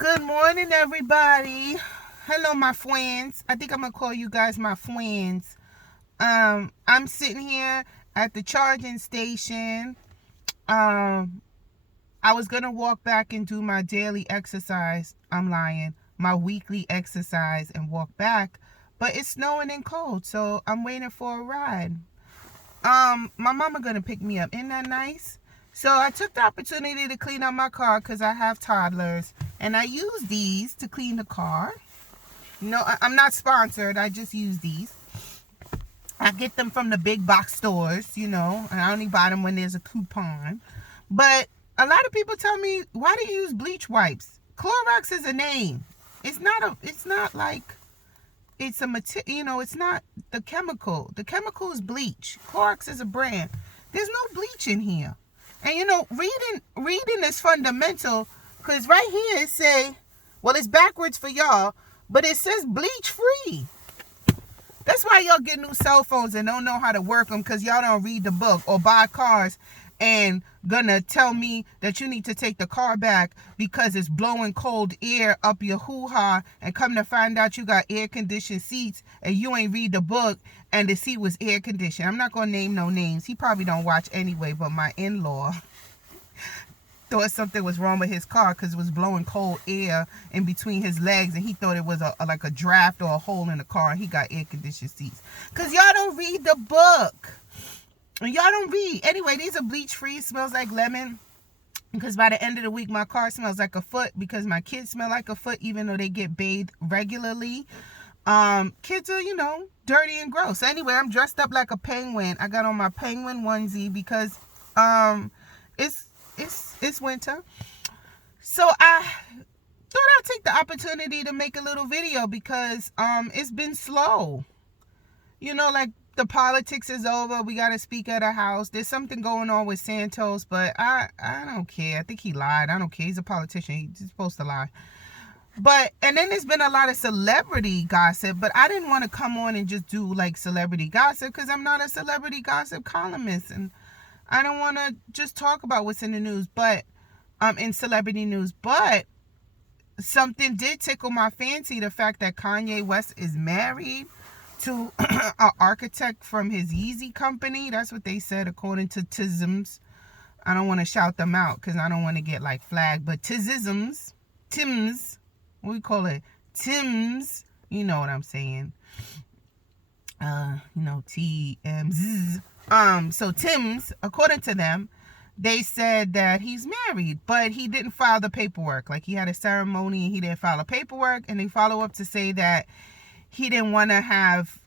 Good morning, everybody. Hello, my friends. I think I'm gonna call you guys my friends. I'm sitting here at the charging station. Um, I was gonna walk back and do my daily exercise. I'm lying. My weekly exercise and walk back, but it's snowing and cold, so I'm waiting for a ride. My mama gonna pick me up. Isn't that nice? So I took the opportunity to clean up my car because I have toddlers, and I use these to clean the car. No, I'm not sponsored. I just use these. I get them from the big box stores, and I only buy them when there's a coupon. But a lot of people tell me, why do you use bleach wipes? Clorox is a name. It's not like it's a material, it's not the chemical. The chemical is bleach. Clorox is a brand. There's no bleach in here. And reading is fundamental, because right here it say, well, it's backwards for y'all, but it says bleach free. That's why y'all get new cell phones and don't know how to work them, because y'all don't read the book, or buy cars and gonna tell me that you need to take the car back because it's blowing cold air up your hoo-ha, and come to find out you got air conditioned seats and you ain't read the book and the seat was air conditioned. I'm not gonna name no names. He probably don't watch anyway, but my in-law thought something was wrong with his car because it was blowing cold air in between his legs, and he thought it was like a draft or a hole in the car, and he got air conditioned seats. Because y'all don't read the book. And y'all don't read. Anyway, these are bleach free. Smells like lemon. Because by the end of the week, my car smells like a foot, because my kids smell like a foot even though they get bathed regularly. Kids are, dirty and gross. So anyway, I'm dressed up like a penguin. I got on my penguin onesie because it's winter. So I thought I'd take the opportunity to make a little video because it's been slow. Like, the politics is over. We got to speak at a house. There's something going on with Santos, but I don't care. I think he lied. I don't care. He's a politician. He's supposed to lie. And then there's been a lot of celebrity gossip, but I didn't want to come on and just do like celebrity gossip because I'm not a celebrity gossip columnist, and I don't want to just talk about what's in the news, but in celebrity news. But something did tickle my fancy, the fact that Kanye West is married to an architect from his Yeezy company. That's what they said, according to Tisms. I don't want to shout them out because I don't want to get like flagged, but Tims, what we call it, Tims, you know what I'm saying. TMZ. So Tims, according to them, they said that he's married, but he didn't file the paperwork. Like, he had a ceremony and he didn't file the paperwork, and they follow up to say that he didn't want to have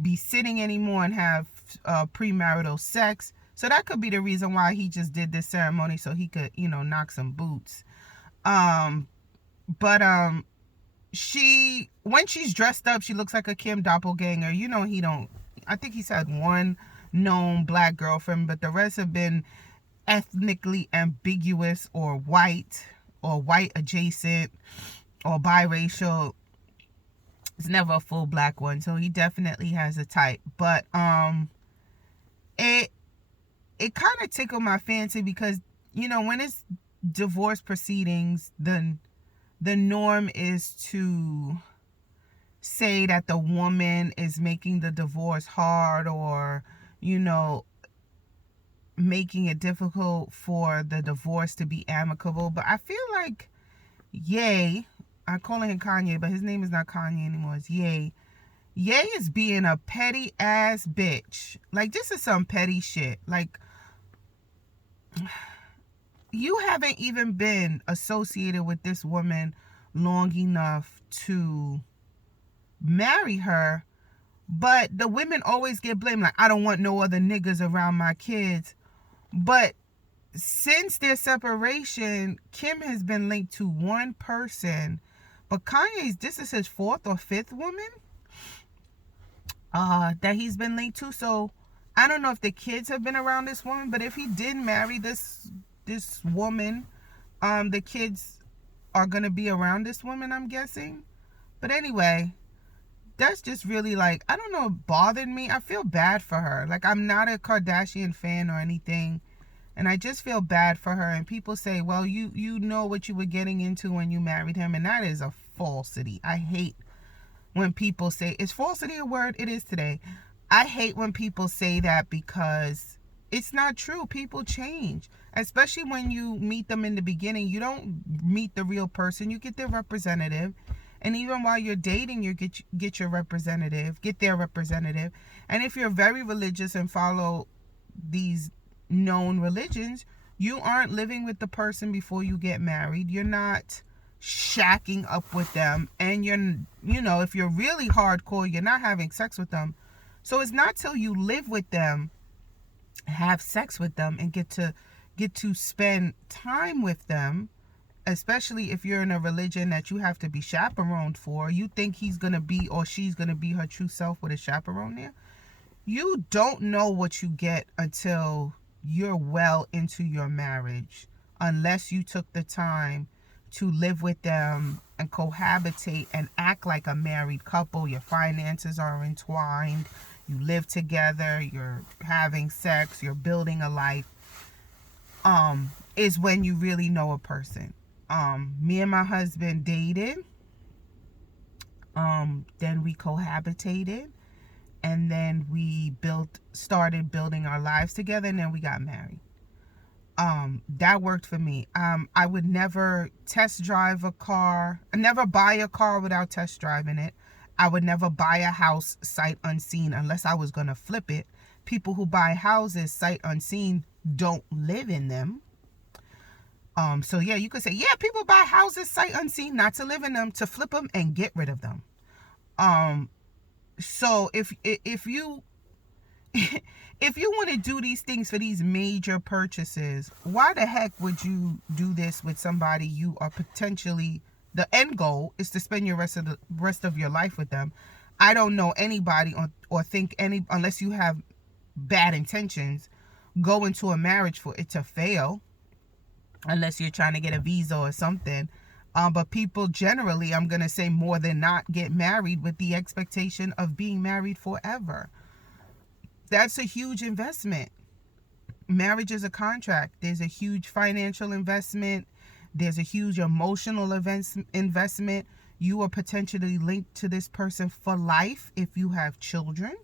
be sitting anymore and have premarital sex. So that could be the reason why he just did this ceremony, so he could, knock some boots. When she's dressed up, she looks like a Kim doppelganger. I think he's had one known black girlfriend, but the rest have been ethnically ambiguous, or white adjacent, or biracial. It's never a full black one, so he definitely has a type. But it kind of tickled my fancy because, when it's divorce proceedings, then the norm is to say that the woman is making the divorce hard, or, making it difficult for the divorce to be amicable. But I feel like Ye, I'm calling him Kanye, but his name is not Kanye anymore. It's Ye. Ye is being a petty ass bitch. Like, this is some petty shit. Like, you haven't even been associated with this woman long enough to marry her, but the women always get blamed. Like, I don't want no other niggas around my kids. But since their separation, Kim has been linked to one person. But this is his fourth or fifth woman that he's been linked to. So I don't know if the kids have been around this woman, but if he did marry this woman, the kids are going to be around this woman, I'm guessing. But anyway, that's just really, like, I don't know, it bothered me. I feel bad for her. Like, I'm not a Kardashian fan or anything. And I just feel bad for her. And people say, well, you know what you were getting into when you married him. And that is a falsity. I hate when people say, is falsity a word? It is today. I hate when people say that because it's not true. People change, especially when you meet them in the beginning. You don't meet the real person. You get their representative. And even while you're dating, you get your representative, get their representative. And if you're very religious and follow these known religions, you aren't living with the person before you get married. You're not shacking up with them. And if you're really hardcore, you're not having sex with them. So it's not till you live with them, have sex with them, and get to spend time with them, especially if you're in a religion that you have to be chaperoned for. You think he's going to be or she's going to be her true self with a chaperone there. You don't know what you get until you're well into your marriage, unless you took the time to live with them and cohabitate and act like a married couple. Your finances are entwined. You live together. You're having sex. You're building a life. Is when you really know a person. Me and my husband dated. Then we cohabitated. And then we started building our lives together, and then we got married. That worked for me. I would never test drive a car. I never buy a car without test driving it. I would never buy a house sight unseen unless I was going to flip it. People who buy houses sight unseen don't live in them. So yeah, you could say, yeah, people buy houses sight unseen, not to live in them, to flip them and get rid of them. So if you if you want to do these things for these major purchases, why the heck would you do this with somebody you are potentially, the end goal is to spend your rest of your life with them? I don't know anybody or think any, unless you have bad intentions, go into a marriage for it to fail, unless you're trying to get a visa or something. But people generally, I'm going to say more than not, get married with the expectation of being married forever. That's a huge investment. Marriage is a contract. There's a huge financial investment. There's a huge emotional investment. You are potentially linked to this person for life if you have children.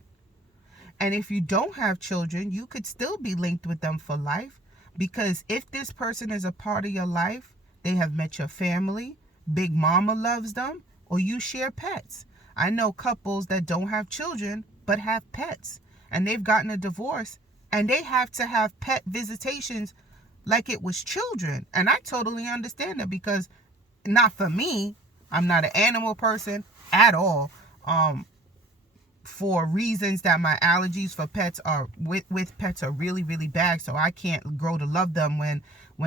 And if you don't have children, you could still be linked with them for life. Because if this person is a part of your life, they have met your family, Big Mama loves them, or you share pets. I know couples that don't have children but have pets, and they've gotten a divorce, and they have to have pet visitations like it was children. And I totally understand that, because not for me. I'm not an animal person at all. For reasons that my allergies for pets are with pets are really, really bad. So I can't grow to love them when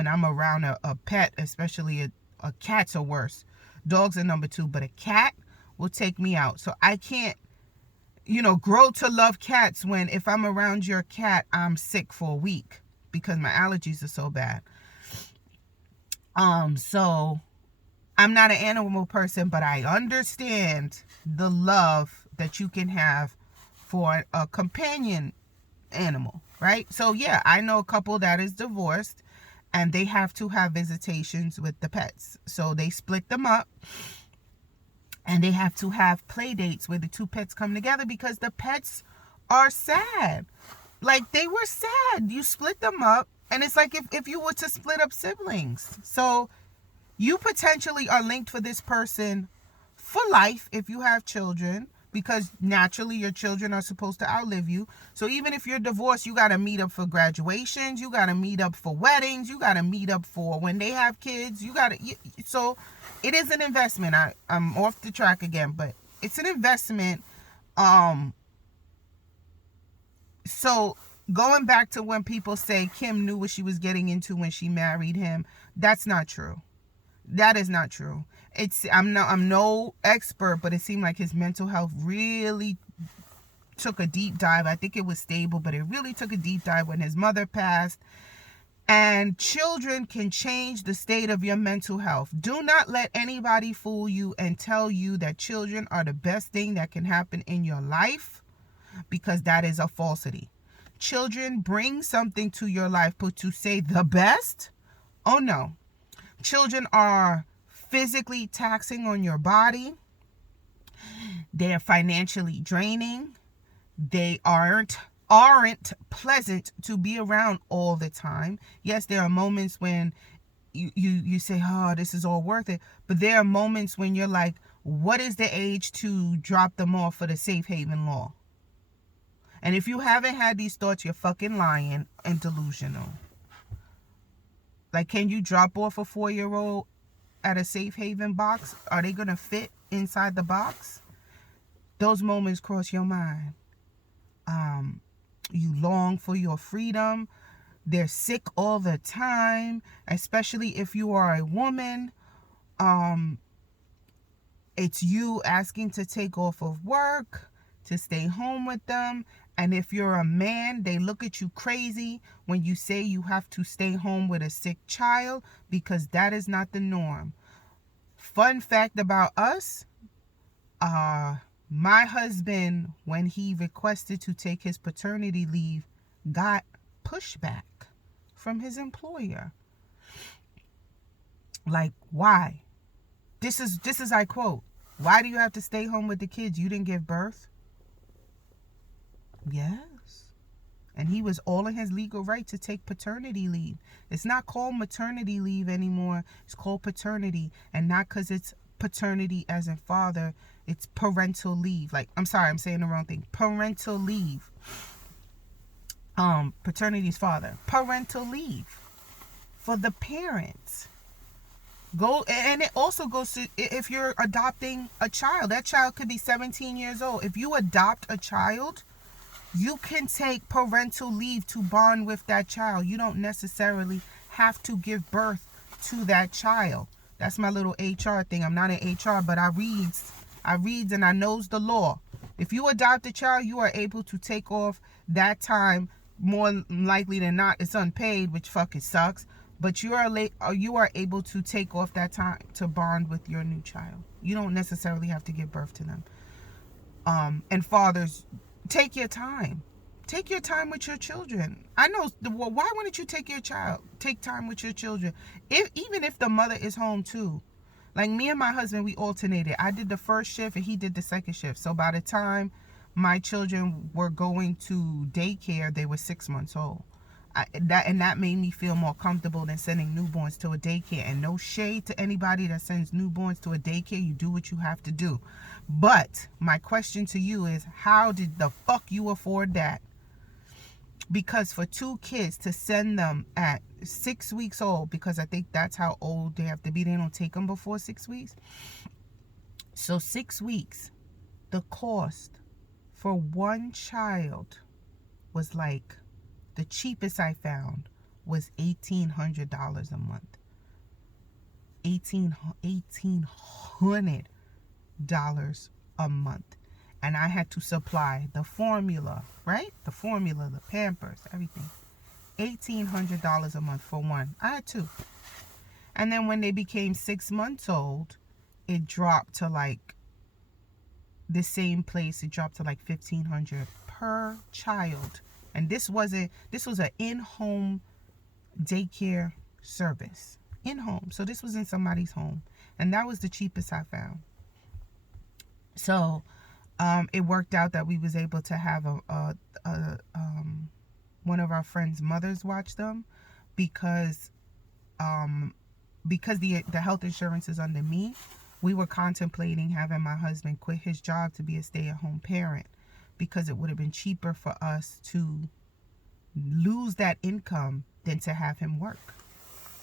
I'm around a pet, especially a cat's are worse. Dogs are number 2, but a cat will take me out. So I can't, grow to love cats when, if I'm around your cat, I'm sick for a week because my allergies are so bad. So I'm not an animal person, but I understand the love that you can have for a companion animal, right? So yeah, I know a couple that is divorced and they have to have visitations with the pets. So they split them up and they have to have play dates where the 2 pets come together, because the pets are sad. Like, they were sad. You split them up, and it's like if you were to split up siblings. So you potentially are linked for this person for life if you have children, because naturally your children are supposed to outlive you. So even if you're divorced, you got to meet up for graduations, you got to meet up for weddings, you got to meet up for when they have kids. So it is an investment. I'm off the track again, but it's an investment. So going back to when people say Kim knew what she was getting into when she married him, that's not true. That is not true. I'm no expert, but it seemed like his mental health really took a deep dive. I think it was stable, but it really took a deep dive when his mother passed. And children can change the state of your mental health. Do not let anybody fool you and tell you that children are the best thing that can happen in your life, because that is a falsity. children bring something to your life, but to say the best, oh no. Children are physically taxing on your body. They are financially draining. They aren't pleasant to be around all the time. Yes, there are moments when you say, oh, this is all worth it. But there are moments when you're like, what is the age to drop them off for the safe haven law? And if you haven't had these thoughts, you're fucking lying and delusional. Like, can you drop off a 4-year-old at a safe haven box? Are they going to fit inside the box? Those moments cross your mind. You long for your freedom. They're sick all the time, especially if you are a woman. It's you asking to take off of work to stay home with them. And if you're a man, they look at you crazy when you say you have to stay home with a sick child, because that is not the norm. Fun fact about us, my husband, when he requested to take his paternity leave, got pushback from his employer. Like, why? This is I quote, why do you have to stay home with the kids? You didn't give birth? Yes. And he was all in his legal right to take paternity leave. It's not called maternity leave anymore. It's called paternity. And not because it's paternity as in father. It's parental leave. Like, I'm sorry, I'm saying the wrong thing. Parental leave. Paternity's father. Parental leave for the parents. And it also goes to if you're adopting a child. That child could be 17 years old. If you adopt a child, you can take parental leave to bond with that child. You don't necessarily have to give birth to that child. That's my little HR thing. I'm not an HR, but I reads and I knows the law. If you adopt a child, you are able to take off that time. More likely than not, it's unpaid, which fucking sucks. But you are able to take off that time to bond with your new child. You don't necessarily have to give birth to them. And fathers, take your time. Take your time with your children. I know. Why wouldn't you take time with your children? Even if the mother is home too. Like me and my husband, we alternated. I did the first shift and he did the second shift. So by the time my children were going to daycare, they were 6 months old. That made me feel more comfortable than sending newborns to a daycare. And no shade to anybody that sends newborns to a daycare. You do what you have to do. But my question to you is, how did the fuck you afford that? Because for 2 kids to send them at 6 weeks old, because I think that's how old they have to be. They don't take them before 6 weeks. So 6 weeks, the cost for one child was like, the cheapest I found was $1,800 a month. $1,800 a month. And I had to supply the formula, right? The formula, the Pampers, everything. $1,800 a month for one. I had 2. And then when they became 6 months old, it dropped to like the same place. It dropped to like $1,500 per child. And this was an in-home daycare service. In-home. So this was in somebody's home. And that was the cheapest I found. So it worked out that we was able to have one of our friends' mothers watch them, because the health insurance is under me. We were contemplating having my husband quit his job to be a stay-at-home parent, because it would have been cheaper for us to lose that income than to have him work.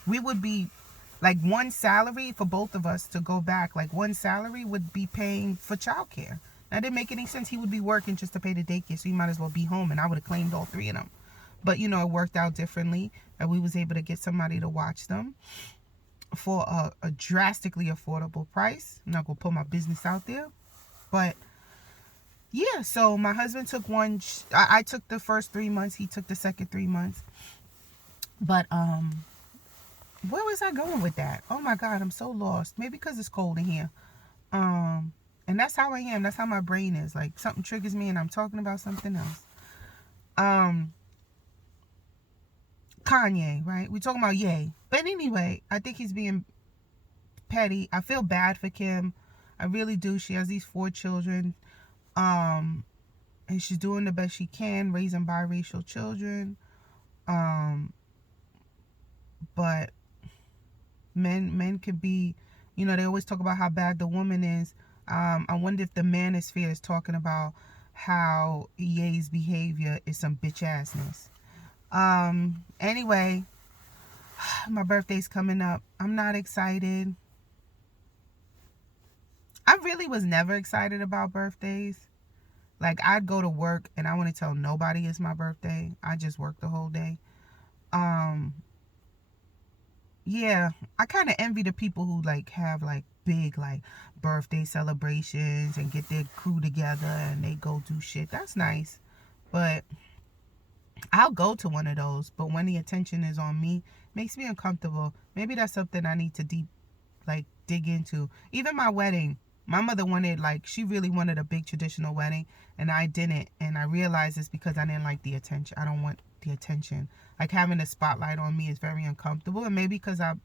We would be like, one salary for both of us to go back, like one salary would be paying for childcare. That didn't make any sense. He would be working just to pay the daycare, so he might as well be home, and I would have claimed all 3 of them. But it worked out differently, and we was able to get somebody to watch them for a drastically affordable price. I'm not gonna put my business out there, but yeah. So my husband took one. I took the first 3 months. He took the second 3 months. But where was I going with that? Oh my God, I'm so lost. Maybe because it's cold in here. And that's how I am. That's how my brain is. Like, something triggers me and I'm talking about something else. Kanye, right? We're talking about Ye. But anyway, I think he's being petty. I feel bad for Kim. I really do. She has these 4 children. And she's doing the best she can, raising biracial children. But men could be, they always talk about how bad the woman is. I wonder if the manosphere is talking about how Ye's behavior is some bitch assness. Anyway, my birthday's coming up. I'm not excited. I really was never excited about birthdays. Like, I'd go to work and I want to tell nobody it's my birthday. I just work the whole day. Yeah, I kind of envy the people who like have like big like birthday celebrations and get their crew together and they go do shit. That's nice. But I'll go to one of those, but when the attention is on me, it makes me uncomfortable. Maybe that's something I need to dig into. Even my wedding, my mother wanted, she really wanted a big traditional wedding, and I didn't. And I realized it's because I didn't like the attention. I don't want the attention. Like, having the spotlight on me is very uncomfortable. And maybe because I'm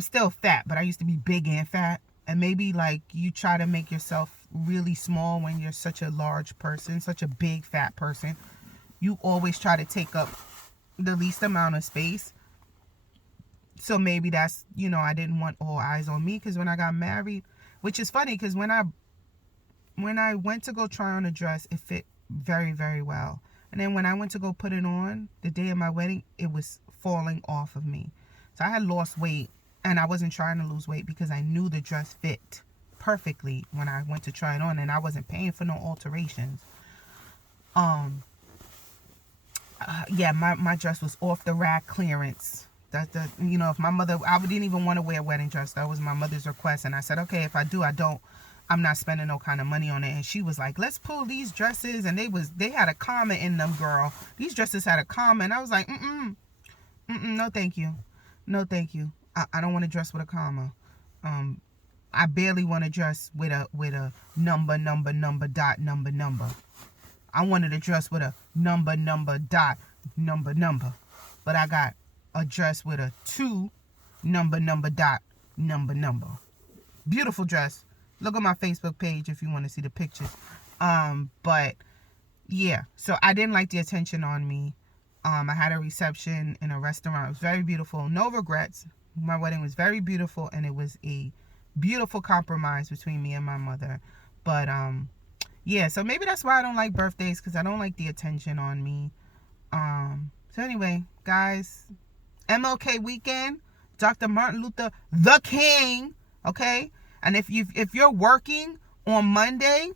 still fat, but I used to be big and fat. And maybe, you try to make yourself really small when you're such a large person, such a big fat person. You always try to take up the least amount of space. So maybe that's, I didn't want all eyes on me. Because when I got married, which is funny, because when I went to go try on a dress, it fit very, very well. And then when I went to go put it on the day of my wedding, it was falling off of me. So I had lost weight, and I wasn't trying to lose weight because I knew the dress fit perfectly when I went to try it on, and I wasn't paying for no alterations. Yeah, my dress was off the rack clearance. If my mother, I didn't even want to wear a wedding dress. That was my mother's request. And I said, okay, if I do, I'm not spending no kind of money on it. And she was like, let's pull these dresses. And they had a comma in them, girl. These dresses had a comma. And I was like, no, thank you. No, thank you. I don't want to dress with a comma. I barely want to dress with a number, dot, number. I wanted a dress with a number, dot, number. But I got a dress with a 2, number, dot, number. Beautiful dress. Look on my Facebook page if you want to see the pictures. But yeah, so I didn't like the attention on me. I had a reception in a restaurant. It was very beautiful. No regrets. My wedding was very beautiful, and it was a beautiful compromise between me and my mother. But yeah, so maybe that's why I don't like birthdays, because I don't like the attention on me. So anyway, guys, MLK weekend, Dr. Martin Luther the King, okay? And if you're working on Monday,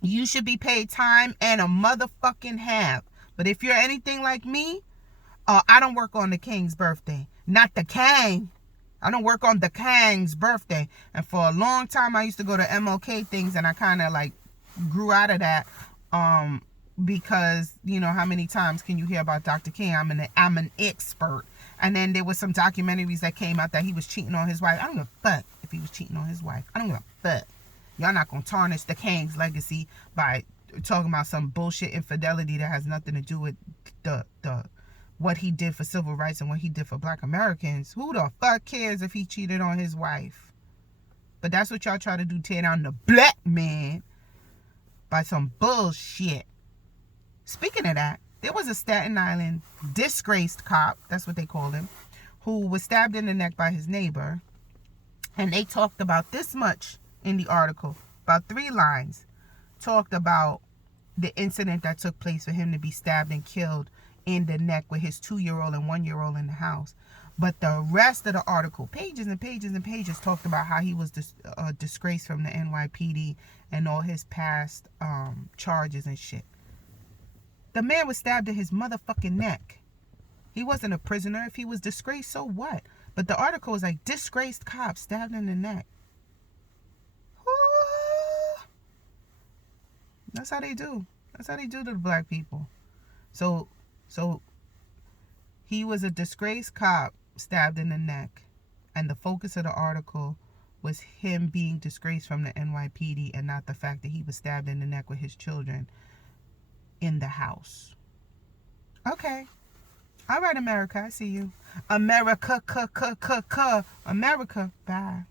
you should be paid time and a motherfucking half. But if you're anything like me, I don't work on the king's birthday. Not the king. I don't work on the king's birthday. And for a long time, I used to go to MLK things, and I kind of grew out of that. Because how many times can you hear about Dr. King? I'm an expert. And then there was some documentaries that came out that he was cheating on his wife. I don't give a fuck if he was cheating on his wife. I don't give a fuck. Y'all not gonna tarnish the King's legacy by talking about some bullshit infidelity that has nothing to do with the what he did for civil rights and what he did for Black Americans. Who the fuck cares if he cheated on his wife? But that's what y'all try to do, tear down the black man by some bullshit. Speaking of that, there was a Staten Island disgraced cop, that's what they called him, who was stabbed in the neck by his neighbor. And they talked about this much in the article, about 3 lines, talked about the incident that took place for him to be stabbed and killed in the neck with his 2-year-old and 1-year-old in the house. But the rest of the article, pages and pages and pages, talked about how he was disgraced from the NYPD and all his past charges and shit. The man was stabbed in his motherfucking neck. He wasn't a prisoner. If he was disgraced, so what? But the article was like, disgraced cop stabbed in the neck. Ooh. That's how they do. That's how they do to the black people. So he was a disgraced cop stabbed in the neck. And the focus of the article was him being disgraced from the NYPD and not the fact that he was stabbed in the neck with his children in the house. Okay. All right, America. I see you. America, America. Bye.